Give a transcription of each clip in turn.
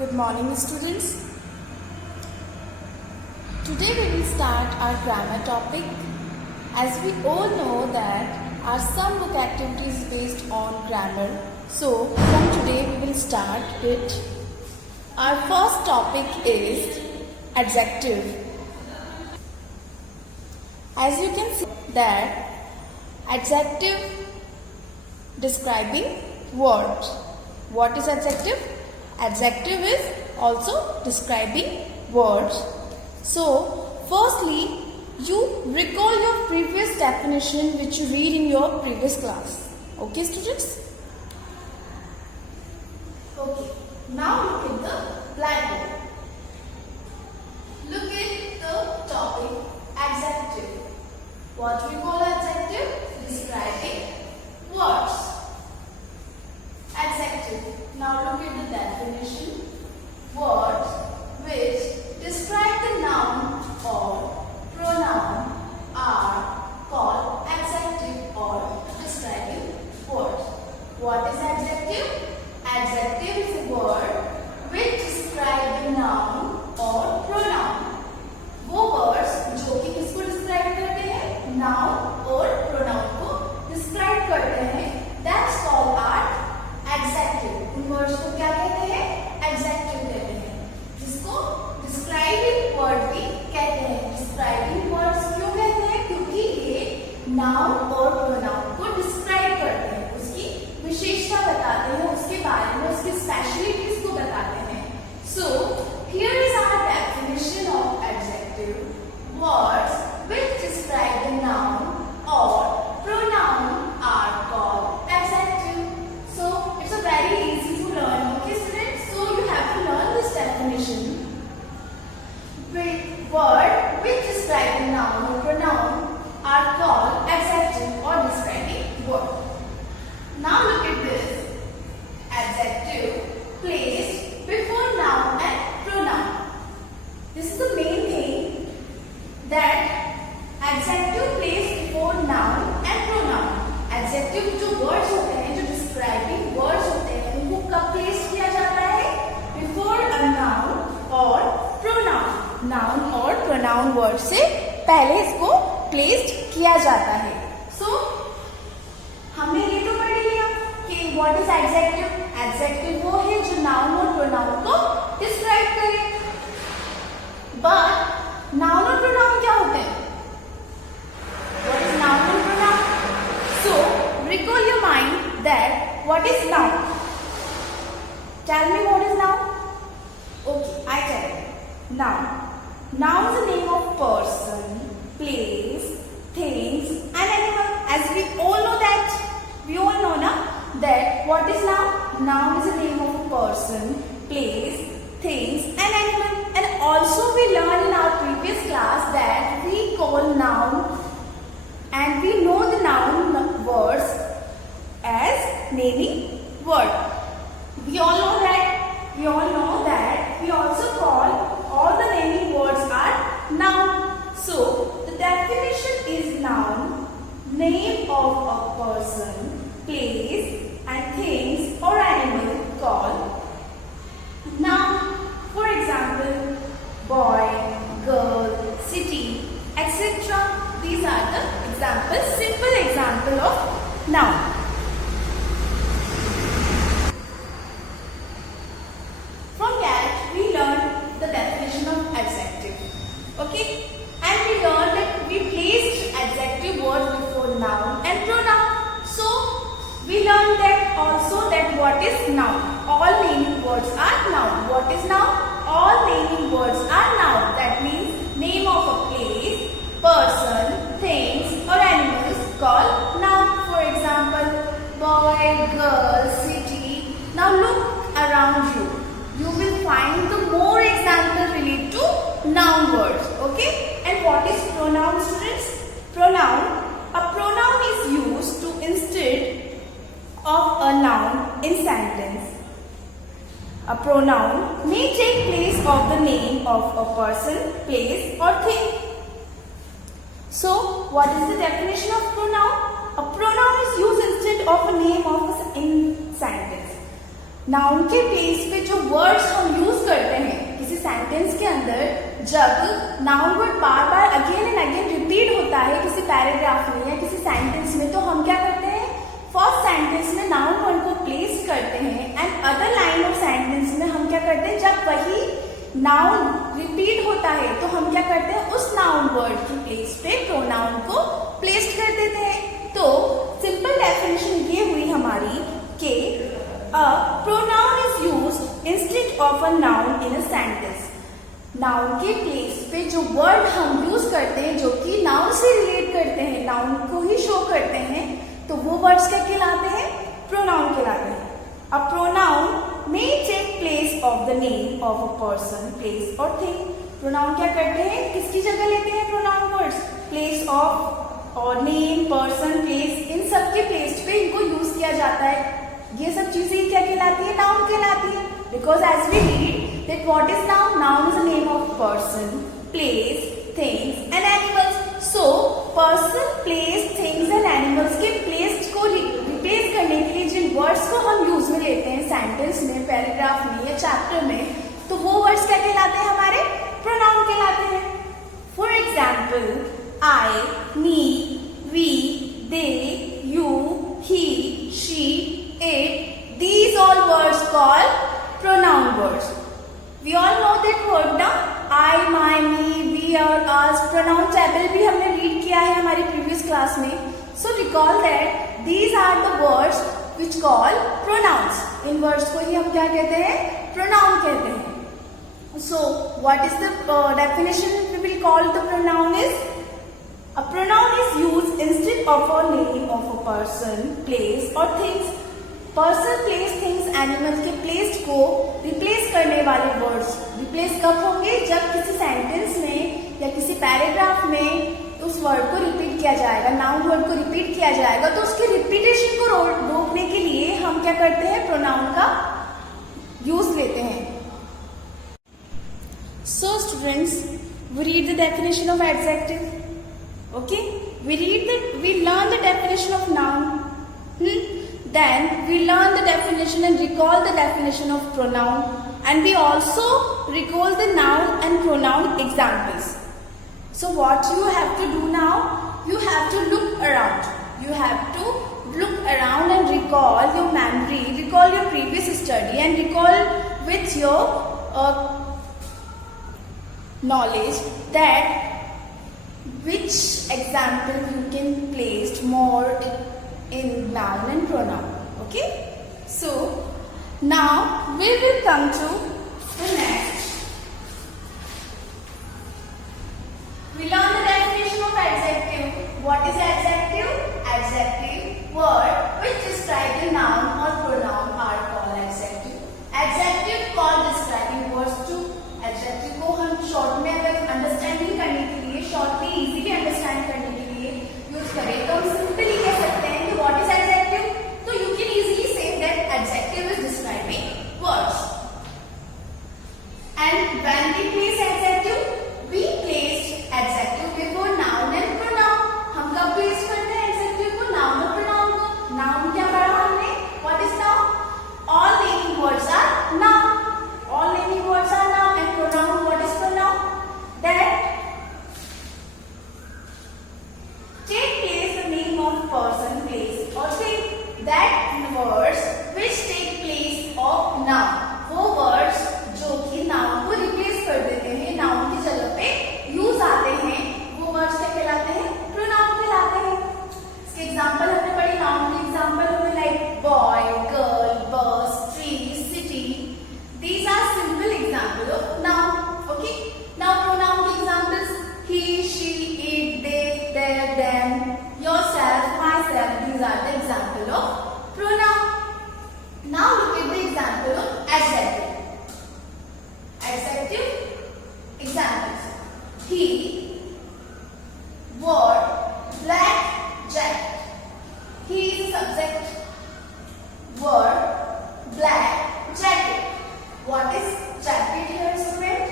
Good morning, students. Today we will start our grammar topic. As we all know that our some book activity is based on grammar. So from today we will start with our first topic is adjective. As you can see that adjective describing word. What is adjective? Adjective is also describing words. So, firstly, you recall your previous definition which you read in your previous class. Okay, students? Okay, now look at the blackboard. Look at the topic adjective. What we call adjective? Describing words. Adjective. Now look at the definition. Words which describe the noun or pronoun are called adjective or describing words. What is adjective? Adjective is a word which describe the noun or pronoun. वो words जो कि किसको describe करते हैं? Noun और pronoun को describe करते हैं. That's called adjective. उन वर्ड्स को क्या कहते हैं? एडजेक्टिव कहते हैं, जिसको डिस्क्राइबिंग वर्ड भी कहते हैं. डिस्क्राइबिंग वर्ड्स क्यों कहते हैं? क्योंकि ये नाउन और प्रोनाउन को डिस्क्राइब करते हैं, उसकी विशेषता बताते हैं, उसके बारे में उसकी स्पेशलिटीज को बताते हैं. So here is our definition of adjective. Words which describe the noun और pronoun are called adjective. So it's a very easy to learn. Okay, students. So you have to learn this definition. Word which describe the noun or pronoun are called adjective or describing word. Now look at this. Adjective placed before noun and pronoun. This is the main thing, that adjective placed before noun and pronoun. Adjective जो words होते हैं, जो describing words होते हैं, उनको कब place किया जाता है? Before a noun और pronoun. Noun और pronoun word से पहले इसको placed किया जाता है. So हमने ये तो पढ़ लिया कि what is adjective? Adjective वो है जो noun और pronoun को describe करे. But noun और pronoun क्या होते हैं? What is noun and pronoun? So, recall your mind that what is noun? Tell me what is noun? Okay, I tell you. Noun. Noun is the name of person, place, things and animal. As we all know that. We all know na? That what is noun? Noun is the name of person, place, things and animal. And also we learned in our previous class that we call noun and we know the noun words as naming word. We all know that. We all know that. We also call all the naming words are noun. So the definition is noun, name of a person, place and things or animal called noun. For example, boy, girl, city, etc. These are the examples, simple example of noun. From that we learned the definition of adjective. Okay? And we learned that we placed adjective words before noun and pronoun. So we learned that also that what is noun? All naming words are noun. What is noun? All naming words are noun. That means name of a place, person, things or animals called noun. For example, boy, girl, city. Now look around you. You will find the more examples related to noun words. Okay? And what is pronoun, students? Pronoun. A pronoun is used to instead of a noun in sentence. A pronoun may take place of the name of a person, place or thing. So, what is the definition of pronoun? A pronoun is used instead of a name of a in sentence. Noun के place पे जो words हम use करते हैं किसी sentence के अंदर, जब noun word bar bar again and again repeat होता है किसी पैराग्राफ में या किसी सेंटेंस में, तो हम क्या करते हैं, फर्स्ट सेंटेंस में नाउन वर्ड को प्लेस करते हैं and other line of sentence में हम क्या करते हैं, जब वही नाउन रिपीट होता है तो हम क्या करते हैं, उस नाउन वर्ड की प्लेस पे प्रोनाउन को प्लेस कर देते हैं। तो सिंपल डेफिनेशन ये हुई हमारी कि a pronoun is used instead of a noun in a sentence. Noun के प्लेस पे जो वर्ड हम यूज करते हैं जो कि नाउन से रिलेट करते हैं, नाउन को ही शो करते हैं, तो वो वर्ड्स क्या कहलाते हैं, प्रोनाउन कहलाते हैं। A pronoun may take place of the name of a person, place और थिंग। प्रोनाउन क्या करते हैं, किसकी जगह लेते हैं प्रोनाउन वर्ड्स, प्लेस ऑफ और नेम, पर्सन, प्लेस, इन सब के प्लेस पे इनको यूज किया जाता है। ये सब चीजें क्या कहलाती है, नाउन कहलाती है। Because as we read that what is noun? Noun is the name of person, place, things and animals. So person, place, things and animals के placed को replace करने के लिए जिन words को हम use में लेते हैं sentence में, paragraph में या chapter में, तो वो words क्या कहलाते हैं, हमारे pronoun कहलाते हैं। For example, I, me, we, they, you, he, she, it, these all words called pronoun words. We all know that word ना, I, my, me, we और us, pronoun table भी हमने read किया है हमारी previous class में. So recall that these are the words which call pronouns. In words को ही हम क्या कहते हैं, pronoun कहते हैं. So what is the definition we will call the pronoun is? A pronoun is used instead of a name of a person, place or things. Person, place, things, animal के placed को replace करने वाले words replace कब होंगे, जब किसी sentence में या किसी पैराग्राफ में उस वर्ड को रिपीट किया जाएगा, नाउन वर्ड को रिपीट किया जाएगा, तो उसके रिपीटेशन को रोकने के लिए हम क्या करते हैं, प्रोनाउन का यूज लेते हैं. So students, we read the definition of adjective. Okay, we learn the definition of noun. Then we learn the definition and recall the definition of pronoun, and we also recall the noun and pronoun examples. So what you have to do now, you have to look around. You have to look around and recall your memory, recall your previous study and recall with your knowledge that which example you can place more in noun and pronoun. Okay, so now we will come to the next. We learn the definition of adjective. What is adjective? Adjective word which describe the noun or pronoun are called adjective. Adjective called describing words to. Adjective को हम short में अगर understanding करने के लिए, shortly easily understand करने के लिए use करें तो हम simply कह सकते हैं कि what is adjective? तो you can easily say that adjective is describing words. And when we place adjective, we placed adjective before noun and pronoun. हम कब place करते हैं adjective को, noun और pronoun को. Noun क्या पढ़ा हमने? What is noun? All naming words are noun. All naming words are noun. And pronoun, what is pronoun? That take place the name of person, place or thing. That words which take place of noun. वो words जो कि noun को replace कर देते हैं, noun की जगह पे use आते हैं, वो words क्या कहलाते हैं? pronoun कहलाते हैं. इसके example हमने पढ़ी, noun के example हमें like boy, girl, bus, tree, city. These are simple example of noun. Okay. Now pronoun के examples: he, she, it, they, their, them, yourself, myself. These are the example of pronoun. Now look at the example of adjective. Adjective examples: he wore black jacket. He is subject. Wore black jacket. What is jacket here, student?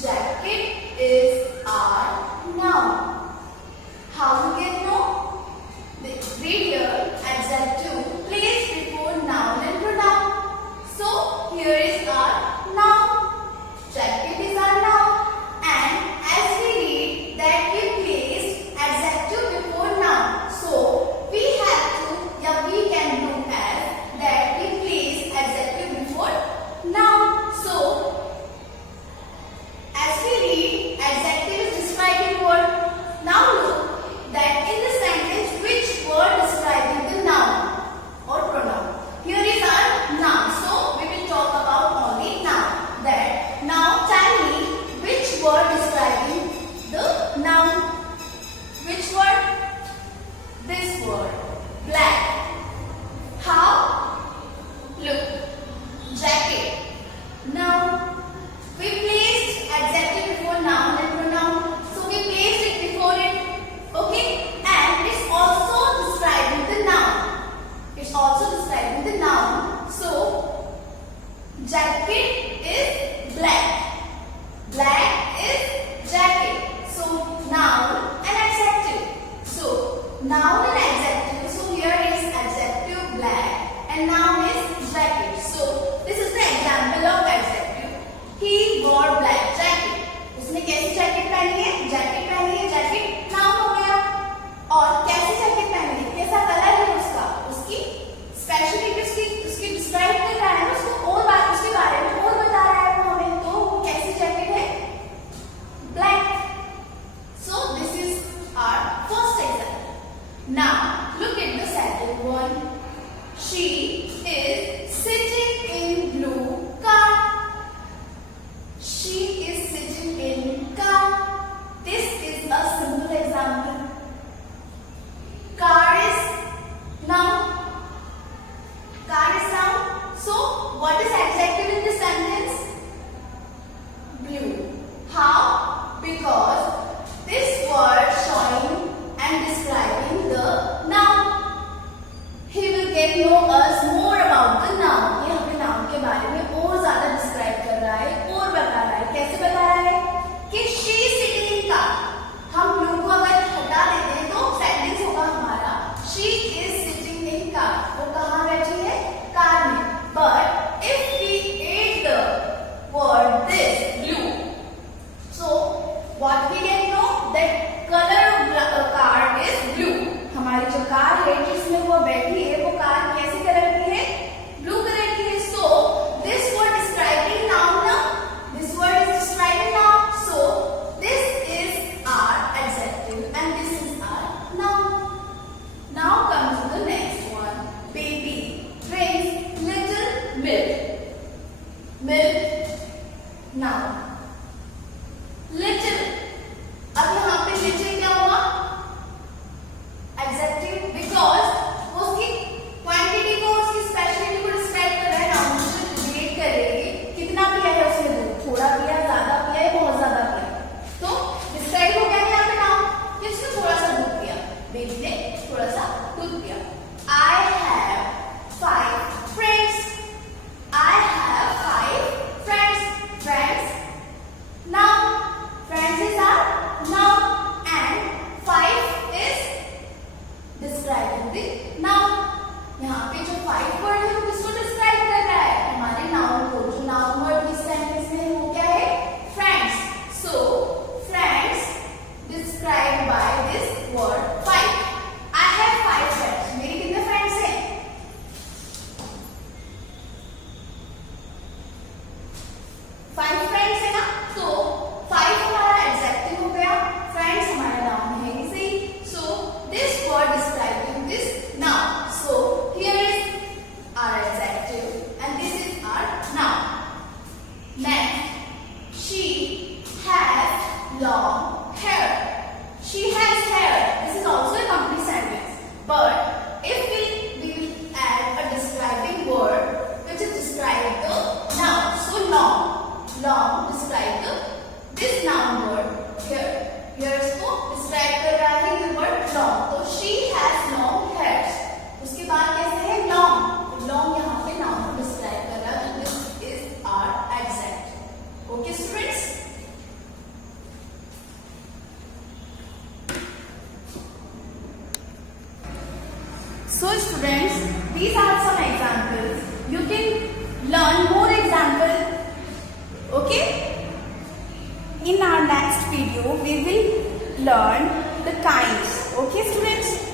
Jacket is our noun. How you can know? Read here adjective placed before noun and pronoun. here is our noun. Jacket is our noun. And as we read that we placed adjective before noun. So we have to, yeah, we can do as that we place adjective before noun. So as we read, adjective is describing word. Now look that in the sentence which word describing the noun or pronoun. Here is our noun. So we will talk about only noun. That now tell me which word describing the noun. Which word? This word. Black. How? Look. Jacket. Noun. We placed adjective before noun and pronoun. So we placed it before it. Okay? And it's also describing the noun. It's also describing the noun. So jacket is black. Black is jacket. So noun and adjective. So noun and adjective. So here is adjective black and noun is jacket. So this is the example of adjective. He wore black jacket. उसने कैसी jacket पहनी है? Jacket पहनी है, jacket noun हो गया. और कैसी जैकेट पहनी है? कैसा कलर है उसका? उसकी स्पेशलिटी उसकी डिस्क्राइब कर रहा है, उसको और बात उसके बारे में और बता रहा है वो हमें. तो वो कैसी जैकेट है? Black. So this is our first example. Now look at the second one. She is sitting in blue car. She is sitting in car. This is a simple example. Car is noun. Car is noun. So what is adjective in this sentence? Blue. How? Because this word showing and describing the noun. He will get know us more about the noun. ये हमें noun के बारे में और ज़्यादा describe कर रहा है और बता रहा है. कैसे बता रहा है? कि she is sitting in car. हम blue को अगर हटा देते हैं तो sentence होगा हमारा she is sitting in car. वो कहाँ बैठी है? कार में. But if we add the word this blue, so what we can know that color of car is blue. हमारी जो कार है जिसमें वो बैठी है वो कार कैसी कलर की है? ब्लू कलर की है. So this word describing noun now. This word is describing noun. So this is our adjective and this is our noun. Now come to the next one. Baby drinks little milk. Milk noun. Little. अब यहाँ पे little क्या हुआ? Adjective because उसकी quantity को उसकी speciality को describe कर रहा है. नाउन से रिलेट करेगी. कितना पिया है उसने दूध? थोड़ा पिया, ज्यादा पिया है, बहुत ज्यादा पिया. तो डिस्क्राइब हो गया यहाँ पे नाउन कि उसने थोड़ा सा दूध पिया. बेबी ने थोड़ा सा दूध पिया. I have 5 friends. I have 5 friends. Friends noun. Friends is our noun and 5 is describing the noun. यहाँ पे जो 5 वर्ड है वो किसको डिस्क्राइब कर रहा है? हमारे नाउन को. जो नाउन वर्ड इस सेंटेंस में है वो क्या है? Friends. So friends describe by this word 5. I have 5 friends. मेरे कितने फ्रेंड्स हैं? 5 फ्रेंड्स है ना. तो 5 हमारा एडजेक्टिव हो गया. फ्रेंड्स हमारा नाउन है इसे. So this word describing this noun. So here is our adjective and this is our noun. Next, she has long hair. She has hair. This is also a complete sentence. But if we will add a describing word which is describe the noun. So long. Long describe this noun word here. Here इसको describe कर रहा है ये word long. तो she has long hairs. उसके बाद कैसे है? Long. Long यहाँ पे noun को describe कर रहा है. तो this is our adjective. Okay students? So students, these are some examples. You can learn more examples video we will learn the kinds. Okay students?